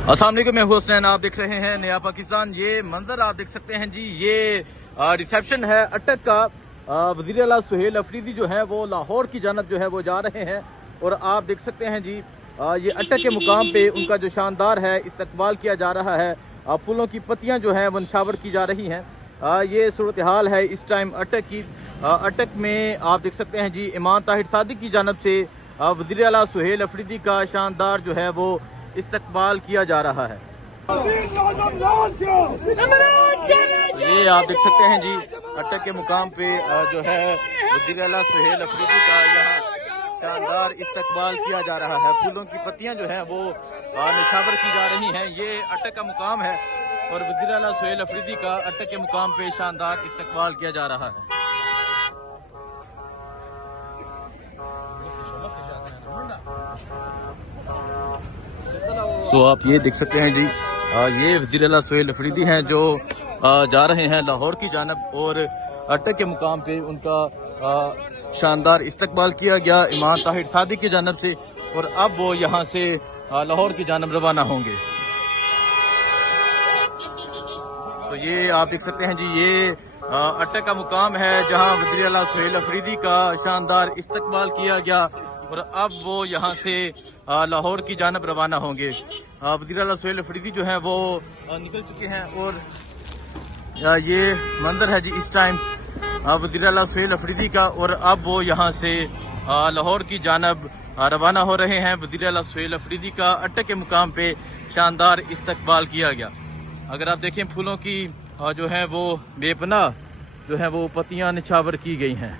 अस्सलाम वालेकुम, मैं हुसैन, आप देख रहे हैं नया पाकिस्तान। ये मंजर आप देख सकते हैं जी, ये रिसेप्शन है अटक का। वज़ीर आला सुहेल अफरीदी जो है वो लाहौर की जानब जो है वो जा रहे हैं और आप देख सकते हैं जी ये अटक के मुकाम पे उनका जो शानदार है इस्तकबाल किया जा रहा है। फूलों की पत्तियां जो हैं वो नशावर की जा रही हैं। ये सूरत हाल है इस टाइम अटक की। अटक में आप देख सकते हैं जी इमाम ताहिर सादिक की जानब से वज़ीर आला सुहेल अफरीदी का शानदार जो है वो इस्तकबाल किया जा रहा है। ये आप देख सकते हैं जी अटक के मुकाम पे जो है वज़ीर आला सुहेल अफरीदी का यहाँ शानदार इस्तकबाल किया जा रहा है। फूलों की पत्तियां जो है वो निशावर की जा रही हैं। ये अटक का मुकाम है और वज़ीर आला सुहेल अफरीदी का अटक के मुकाम पे शानदार इस्तकबाल किया जा रहा है। तो आप ये देख सकते हैं जी ये वज़ीर आला सुहेल अफरीदी हैं जो जा रहे हैं लाहौर की जानब और अटक के मुकाम पे उनका शानदार इस्तकबाल किया गया इमाम ताहिर सादिक की जानब से और अब वो यहाँ से लाहौर की जानब रवाना होंगे। तो ये आप देख सकते हैं जी ये अटक का मुकाम है जहाँ वज़ीर आला सुहेल अफरीदी का शानदार इस्तकबाल किया गया और अब वो यहाँ से लाहौर की जानब रवाना होंगे। वज़ीर आला सुहेल अफरीदी जो है वो निकल चुके हैं और ये मंजर है जी इस टाइम वज़ीर आला सुहेल अफरीदी का और अब वो यहाँ से लाहौर की जानब रवाना हो रहे हैं। वज़ीर आला सुहेल अफरीदी का अटक के मुकाम पे शानदार इस्तकबाल किया गया। अगर आप देखें फूलों की जो है वो बेपनाह जो है वो पत्तियां निछावर की गई हैं।